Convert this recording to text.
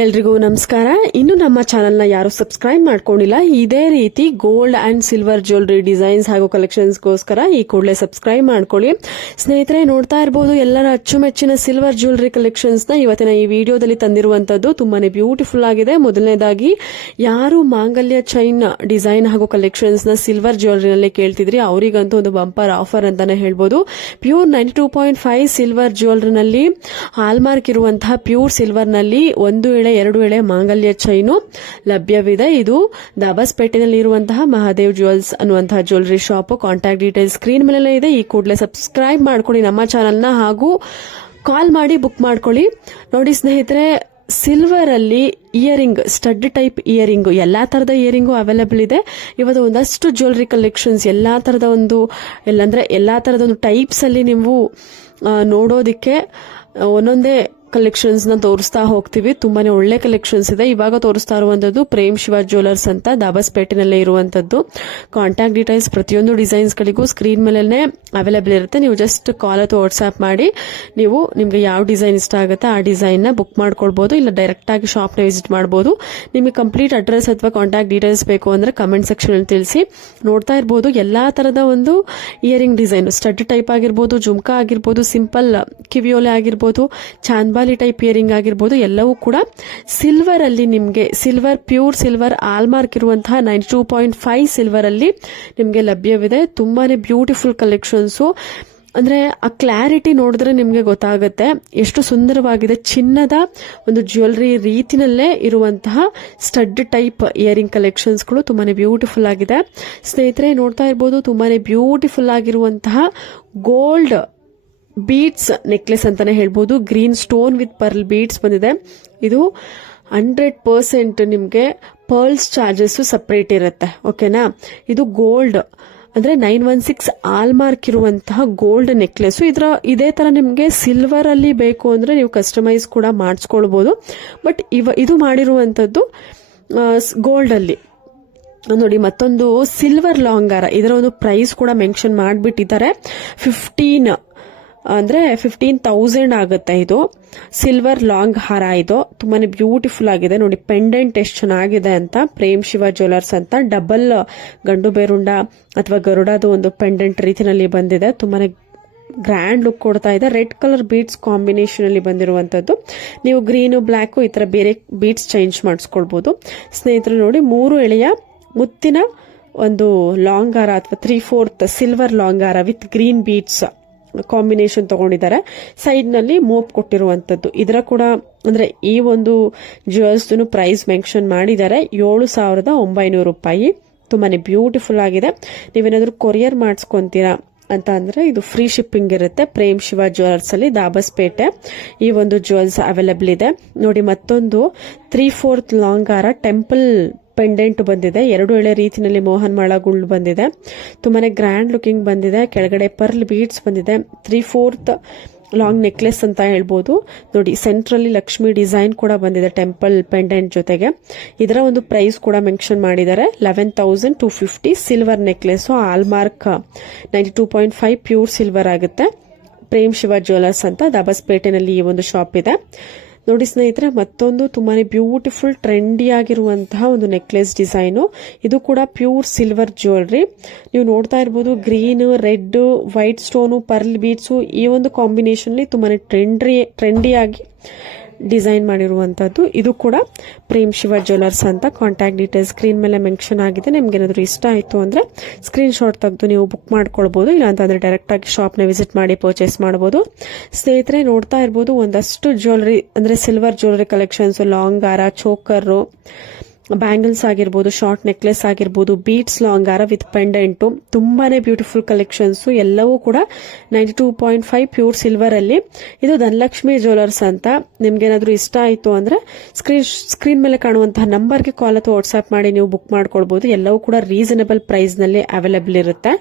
ಎಲ್ರಿಗೂ ನಮಸ್ಕಾರ. ಇನ್ನು ನಮ್ಮ ಚಾನೆಲ್ನ ಯಾರು ಸಬ್ಸ್ಕ್ರೈಬ್ ಮಾಡ್ಕೊಂಡಿಲ್ಲ, ಇದೇ ರೀತಿ gold and silver jewellery designs ಹಾಗೂ ಕಲೆಕ್ಷನ್ಸ್ಗೋಸ್ಕರ ಈ ಕೂಡಲೇ ಸಬ್ಸ್ಕ್ರೈಬ್ ಮಾಡ್ಕೊಳ್ಳಿ. ಸ್ನೇಹಿತರೆ, ನೋಡ್ತಾ ಇರಬಹುದು ಎಲ್ಲರ ಅಚ್ಚುಮೆಚ್ಚಿನ ಸಿಲ್ವರ್ ಜ್ಯುವೆಲರಿ ಕಲೆಕ್ಷನ್ಸ್ ನ ಇವತ್ತಿನ ಈ ವಿಡಿಯೋದಲ್ಲಿ ತಂದಿರುವಂತದ್ದು ತುಂಬಾನೇ ಬ್ಯೂಟಿಫುಲ್ ಆಗಿದೆ. ಮೊದಲನೇದಾಗಿ ಯಾರು ಮಾಂಗಲ್ಯ ಚೈನ್ ಡಿಸೈನ್ ಹಾಗೂ ಕಲೆಕ್ಷನ್ಸ್ ನ ಸಿಲ್ವರ್ ಜ್ಯುವೆಲರಿನಲ್ಲಿ ಕೇಳ್ತಿದ್ರಿ ಅವರಿಗಂತೂ ಒಂದು ಬಂಪರ್ ಆಫರ್ ಅಂತಾನೆ ಹೇಳ್ಬೋದು. ಪ್ಯೂರ್ 92.5 ಸಿಲ್ವರ್ ಜ್ಯುವೆಲರಿನಲ್ಲಿ ಹಾಲ್ಮಾರ್ಕ್ ಇರುವಂತಹ ಪ್ಯೂರ್ ಸಿಲ್ವರ್ ನಲ್ಲಿ 1 ಎಳೆ 2 ಎಳೆ ಮಾಂಗಲ್ಯ ಚೈನು ಲಭ್ಯವಿದೆ. ಇದು ದಾಬಾಸ್ಪೇಟೆನಲ್ಲಿ ಇರುವಂತಹ ಮಹಾದೇವ್ ಜ್ಯುವೆಲ್ಸ್ ಅನ್ನುವಂತಹ jewellery shop. Contact details screen ಮೇಲೆ ಇದೆ. ಈ ಕೂಡಲೇ ಸಬ್ಸ್ಕ್ರೈಬ್ ಮಾಡ್ಕೊಳ್ಳಿ ನಮ್ಮ ಚಾನೆಲ್ನ, ಹಾಗೂ ಕಾಲ್ ಮಾಡಿ ಬುಕ್ ಮಾಡ್ಕೊಳ್ಳಿ. ನೋಡಿ ಸ್ನೇಹಿತರೆ, ಸಿಲ್ವರ್ ಅಲ್ಲಿ ಇಯರಿಂಗ್, ಸ್ಟಡ್ ಟೈಪ್ ಇಯರಿಂಗ್, ಎಲ್ಲಾ ತರದ ಇಯರಿಂಗು ಅವೈಲೇಬಲ್ ಇದೆ. ಇವತ್ತು ಒಂದಷ್ಟು ಜ್ಯುವೆಲರಿ ಕಲೆಕ್ಷನ್ಸ್ ಎಲ್ಲಾ ತರದ ಒಂದು ಟೈಪ್ಸ್ ಅಲ್ಲಿ ನೀವು ನೋಡೋದಿಕ್ಕೆ ಒಂದೊಂದೇ ಕಲೆಕ್ಷನ್ಸ್ ನ ತೋರಿಸ್ತಾ ಹೋಗ್ತೀವಿ. ತುಂಬಾನೇ ಒಳ್ಳೆ ಕಲೆಕ್ಷನ್ಸ್ ಇದೆ. ಇವಾಗ ತೋರಿಸ್ತಾ ಇರುವಂತದ್ದು ಪ್ರೇಮ್ ಶಿವ ಜ್ಯುವೆಲರ್ಸ್ ಅಂತ ದಾಬಾಸ್ಪೇಟೆನಲ್ಲೇ ಇರುವಂತದ್ದು. ಕಾಂಟ್ಯಾಕ್ಟ್ ಡೀಟೇಲ್ಸ್ ಪ್ರತಿಯೊಂದು ಡಿಸೈನ್ಸ್ ಗಳಿಗೂ ಸ್ಕ್ರೀನ್ ಮೇಲೆ ಅವೈಲೇಬಲ್ ಇರುತ್ತೆ. ನೀವು ಜಸ್ಟ್ ಕಾಲ್ ಅಥವಾ ವಾಟ್ಸ್ಆಪ್ ಮಾಡಿ ನಿಮ್ಗೆ ಯಾವ ಡಿಸೈನ್ ಇಷ್ಟ ಆಗುತ್ತೆ ಆ ಡಿಸೈನ್ ನ ಬುಕ್ ಮಾಡ್ಕೊಳ್ಬಹುದು, ಇಲ್ಲ ಡೈರೆಕ್ಟ್ ಆಗಿ ಶಾಪ್ ನ ವಿಸಿಟ್ ಮಾಡಬಹುದು. ನಿಮಗೆ ಕಂಪ್ಲೀಟ್ ಅಡ್ರೆಸ್ ಅಥವಾ ಕಾಂಟ್ಯಾಕ್ಟ್ ಡೀಟೇಲ್ಸ್ ಬೇಕು ಅಂದ್ರೆ ಕಮೆಂಟ್ ಸೆಕ್ಷನ್ ಅಲ್ಲಿ ತಿಳಿಸಿ. ನೋಡ್ತಾ ಇರಬಹುದು ಎಲ್ಲಾ ತರದ ಒಂದು ಇಯರಿಂಗ್ ಡಿಸೈನ್, ಸ್ಟಡ್ ಟೈಪ್ ಆಗಿರ್ಬೋದು, ಜುಮ್ಕಾ ಆಗಿರ್ಬೋದು, ಸಿಂಪಲ್ ಕಿವಿಯೋಲೆ ಆಗಿರ್ಬೋದು, ಚಾಂದ್ಬಾಲಿ ಟೈಪ್ ಇಯರಿಂಗ್ ಆಗಿರ್ಬೋದು, ಎಲ್ಲವೂ ಕೂಡ ಸಿಲ್ವರ್ ಅಲ್ಲಿ ನಿಮ್ಗೆ ಪ್ಯೂರ್ ಸಿಲ್ವರ್ ಆಲ್ಮಾರ್ಕ್ ಇರುವಂತಹ 92.5 ಸಿಲ್ವರ್ ಅಲ್ಲಿ ನಿಮ್ಗೆ ಲಭ್ಯವಿದೆ. ತುಂಬಾನೇ ಬ್ಯೂಟಿಫುಲ್ ಕಲೆಕ್ಷನ್ಸ್. ಅಂದ್ರೆ ಆ ಕ್ಲಾರಿಟಿ ನೋಡಿದ್ರೆ ನಿಮ್ಗೆ ಗೊತ್ತಾಗುತ್ತೆ ಎಷ್ಟು ಸುಂದರವಾಗಿದೆ. ಚಿನ್ನದ ಒಂದು ಜ್ಯುವೆಲರಿ ರೀತಿನಲ್ಲೇ ಇರುವಂತಹ ಸ್ಟಡ್ ಟೈಪ್ ಇಯರಿಂಗ್ ಕಲೆಕ್ಷನ್ಸ್ ಗಳು ತುಂಬಾನೇ ಬ್ಯೂಟಿಫುಲ್ ಆಗಿದೆ. ಸ್ನೇಹಿತರೆ, ನೋಡ್ತಾ ಇರ್ಬೋದು ತುಂಬಾನೇ ಬ್ಯೂಟಿಫುಲ್ ಆಗಿರುವಂತಹ ಗೋಲ್ಡ್ ಬೀಡ್ಸ್ ನೆಕ್ಲೆಸ್ ಅಂತಾನೆ ಹೇಳ್ಬೋದು. Green stone with pearl beads ಬಂದಿದೆ. ಇದು 100% ನಿಮ್ಗೆ ಪರ್ಲ್ಸ್ ಚಾರ್ಜಸ್ ಸಪರೇಟ್ ಇರುತ್ತೆ. ಓಕೆನಾ? ಇದು ಗೋಲ್ಡ್ ಅಂದ್ರೆ 916 ಆಲ್ಮಾರ್ಕ್ ಇರುವಂತಹ ಗೋಲ್ಡ್ ನೆಕ್ಲೆಸ್. ಇದೇ ತರ ನಿಮ್ಗೆ ಸಿಲ್ವರ್ ಅಲ್ಲಿ ಬೇಕು ಅಂದ್ರೆ ನೀವು ಕಸ್ಟಮೈಸ್ ಕೂಡ ಮಾಡಿಸ್ಕೊಳ್ಬಹುದು. ಬಟ್ ಇದು ಮಾಡಿರುವಂತದ್ದು ಗೋಲ್ಡ್ ಅಲ್ಲಿ. ನೋಡಿ, ಮತ್ತೊಂದು ಸಿಲ್ವರ್ ಲಾಂಗ್ ಹಾರ. ಇದರ ಒಂದು ಪ್ರೈಸ್ ಕೂಡ ಮೆನ್ಷನ್ ಮಾಡಿಬಿಟ್ಟಿದ್ದಾರೆ. 15,000 ಆಗುತ್ತೆ. ಇದು ಸಿಲ್ವರ್ ಲಾಂಗ್ ಹಾರ. ಇದು ತುಂಬಾನೇ ಬ್ಯೂಟಿಫುಲ್ ಆಗಿದೆ. ನೋಡಿ ಪೆಂಡೆಂಟ್ ಎಷ್ಟು ಚೆನ್ನಾಗಿದೆ ಅಂತ. ಪ್ರೇಮ್ ಶಿವ ಜ್ಯುವೆಲರ್ಸ್ ಅಂತ ಡಬಲ್ ಗಂಡು ಬೇರುಂಡ ಅಥವಾ ಗರುಡದು ಒಂದು ಪೆಂಡೆಂಟ್ ರೀತಿನಲ್ಲಿ ಬಂದಿದೆ. ತುಂಬಾನೇ ಗ್ರ್ಯಾಂಡ್ ಲುಕ್ ಕೊಡ್ತಾ ಇದೆ. ರೆಡ್ ಕಲರ್ ಬೀಡ್ಸ್ ಕಾಂಬಿನೇಷನ್ ಅಲ್ಲಿ ಬಂದಿರುವಂತದ್ದು. ನೀವು ಗ್ರೀನ್ ಬ್ಲಾಕ್ ಈ ತರ ಬೇರೆ ಬೀಡ್ಸ್ ಚೇಂಜ್ ಮಾಡಿಸ್ಕೊಳ್ಬಹುದು. ಸ್ನೇಹಿತರು ನೋಡಿ, 3 ಎಳೆಯ ಮುತ್ತಿನ ಒಂದು ಲಾಂಗ್ ಹಾರ ಅಥವಾ 3/4 ಸಿಲ್ವರ್ ಲಾಂಗ್ ಹಾರ ವಿತ್ ಗ್ರೀನ್ ಬೀಡ್ಸ್ ಕಾಂಬಿನೇಷನ್ ತಗೊಂಡಿದ್ದಾರೆ. ಸೈಡ್ ನಲ್ಲಿ ಮೋಪ್ ಕೊಟ್ಟಿರುವಂತದ್ದು. ಇದರ ಕೂಡ ಅಂದ್ರೆ ಈ ಒಂದು ಜ್ಯುವೆಲ್ಸ್ ಪ್ರೈಸ್ ಮೆನ್ಷನ್ ಮಾಡಿದ್ದಾರೆ 7,900 ರೂಪಾಯಿ. ತುಂಬಾನೇ ಬ್ಯೂಟಿಫುಲ್ ಆಗಿದೆ. ನೀವೇನಾದ್ರೂ ಕೊರಿಯರ್ ಮಾಡಿಸ್ಕೊಂತೀರಾ ಅಂತ ಅಂದ್ರೆ ಇದು ಫ್ರೀ ಶಿಪ್ಪಿಂಗ್ ಇರುತ್ತೆ. ಪ್ರೇಮ್ ಶಿವ ಜ್ಯುವೆಲರ್ಸ್ ಅಲ್ಲಿ ದಾಬಾಸ್ಪೇಟೆ ಈ ಒಂದು ಜ್ಯುವೆಲ್ಸ್ ಅವೈಲೇಬಲ್ ಇದೆ. ನೋಡಿ, ಮತ್ತೊಂದು 3/4 ಲಾಂಗ್ ಹಾರ ಟೆಂಪಲ್ ಪೆಂಡೆಂಟ್ ಬಂದಿದೆ. 2 ಎಳೆ ರೀತಿನಲ್ಲಿ ಮೋಹನ್ ಮಾಳಗಳು ಬಂದಿದೆ. ತುಂಬಾನೇ ಗ್ರ್ಯಾಂಡ್ ಲುಕಿಂಗ್ ಬಂದಿದೆ. ಕೆಳಗಡೆ ಪರ್ಲ್ ಬೀಡ್ಸ್ ಬಂದಿದೆ. 3/4 ಲಾಂಗ್ ನೆಕ್ಲೆಸ್ ಅಂತ ಹೇಳ್ಬೋದು. ನೋಡಿ, ಸೆಂಟ್ರಲ್ಲಿ ಲಕ್ಷ್ಮಿ ಡಿಸೈನ್ ಕೂಡ ಬಂದಿದೆ ಟೆಂಪಲ್ ಪೆಂಡೆಂಟ್ ಜೊತೆಗೆ. ಇದರ ಒಂದು ಪ್ರೈಸ್ ಕೂಡ ಮೆನ್ಷನ್ ಮಾಡಿದ್ದಾರೆ 11,250. Silver necklace hallmark 92.5 pure silver ಆಗುತ್ತೆ. ಪ್ರೇಮ್ ಶಿವ ಜ್ಯುವೆಲರ್ಸ್ ಅಂತ ದಾಬಾಸ್ಪೇಟೆನಲ್ಲಿ ಈ ಒಂದು ಶಾಪ್ ಇದೆ. ನೋಡಿ ಸ್ನೇಹಿತರೆ, ಮತ್ತೊಂದು ತುಂಬಾನೇ ಬ್ಯೂಟಿಫುಲ್ ಟ್ರೆಂಡಿ ಆಗಿರುವಂತಹ ಒಂದು ನೆಕ್ಲೆಸ್ ಡಿಸೈನು. ಇದು ಕೂಡ ಪ್ಯೂರ್ ಸಿಲ್ವರ್ ಜ್ಯುವೆಲರಿ. ನೀವು ನೋಡ್ತಾ ಇರಬಹುದು green, red, white stone, pearl beads ಈ ಒಂದು ಕಾಂಬಿನೇಷನ್ ಅಲ್ಲಿ ತುಂಬಾನೇ ಟ್ರೆಂಡಿ ಆಗಿ ಡಿಸೈನ್ ಮಾಡಿರುವಂತದ್ದು. ಇದು ಕೂಡ ಪ್ರೇಮ್ ಶಿವ ಜ್ಯುವೆಲರ್ಸ್ ಅಂತ. ಕಾಂಟ್ಯಾಕ್ಟ್ ಡೀಟೇಲ್ಸ್ ಸ್ಕ್ರೀನ್ ಮೇಲೆ ಮೆನ್ಷನ್ ಆಗಿದೆ. ನಿಮ್ಗೆ ಏನಾದ್ರು ಇಷ್ಟ ಆಯ್ತು ಅಂದ್ರೆ ಸ್ಕ್ರೀನ್ ಶಾಟ್ ತೆಗೆದು ನೀವು ಬುಕ್ ಮಾಡ್ಕೊಳ್ಬಹುದು, ಇಲ್ಲ ಅಂತಂದ್ರೆ ಡೈರೆಕ್ಟ್ ಆಗಿ ಶಾಪ್ ನ ವಿಸಿಟ್ ಮಾಡಿ ಪರ್ಚೇಸ್ ಮಾಡಬಹುದು. ಸ್ನೇಹಿತರೆ, ನೋಡ್ತಾ ಇರಬಹುದು ಒಂದಷ್ಟು ಜ್ಯುವೆಲರಿ ಅಂದ್ರೆ ಸಿಲ್ವರ್ ಜ್ಯುವೆಲರಿ ಕಲೆಕ್ಷನ್ಸ್, ಲಾಂಗ್ ಹಾರ, ಚೋಕರ್, ಬ್ಯಾಂಗಲ್ಸ್ ಆಗಿರ್ಬೋದು, ಶಾರ್ಟ್ ನೆಕ್ಲೆಸ್ ಆಗಿರ್ಬೋದು, ಬೀಡ್ಸ್ ಲಾಂಗ್ ಹಾರ ವಿತ್ ಪೆಂಡೆಂಟು, ತುಂಬಾನೇ ಬ್ಯೂಟಿಫುಲ್ ಕಲೆಕ್ಷನ್ಸ್. ಎಲ್ಲವೂ ಕೂಡ 92.5 ಪ್ಯೂರ್ ಸಿಲ್ವರ್ ಅಲ್ಲಿ. ಇದು ಧನಲಕ್ಷ್ಮಿ ಜ್ಯುವೆಲರ್ಸ್ ಅಂತ. ನಿಮ್ಗೆ ಏನಾದ್ರು ಇಷ್ಟ ಆಯ್ತು ಅಂದ್ರೆ ಸ್ಕ್ರೀನ್ ಮೇಲೆ ಕಾಣುವಂತಹ ನಂಬರ್ಗೆ ಕಾಲ್ ಅಥವಾ ವಾಟ್ಸ್ಆಪ್ ಮಾಡಿ ನೀವು ಬುಕ್ ಮಾಡ್ಕೊಳ್ಬಹುದು. ಎಲ್ಲವೂ ಕೂಡ ರೀಸನಬಲ್ ಪ್ರೈಸ್ ನಲ್ಲಿ ಅವೈಲೇಬಲ್ ಇರುತ್ತೆ.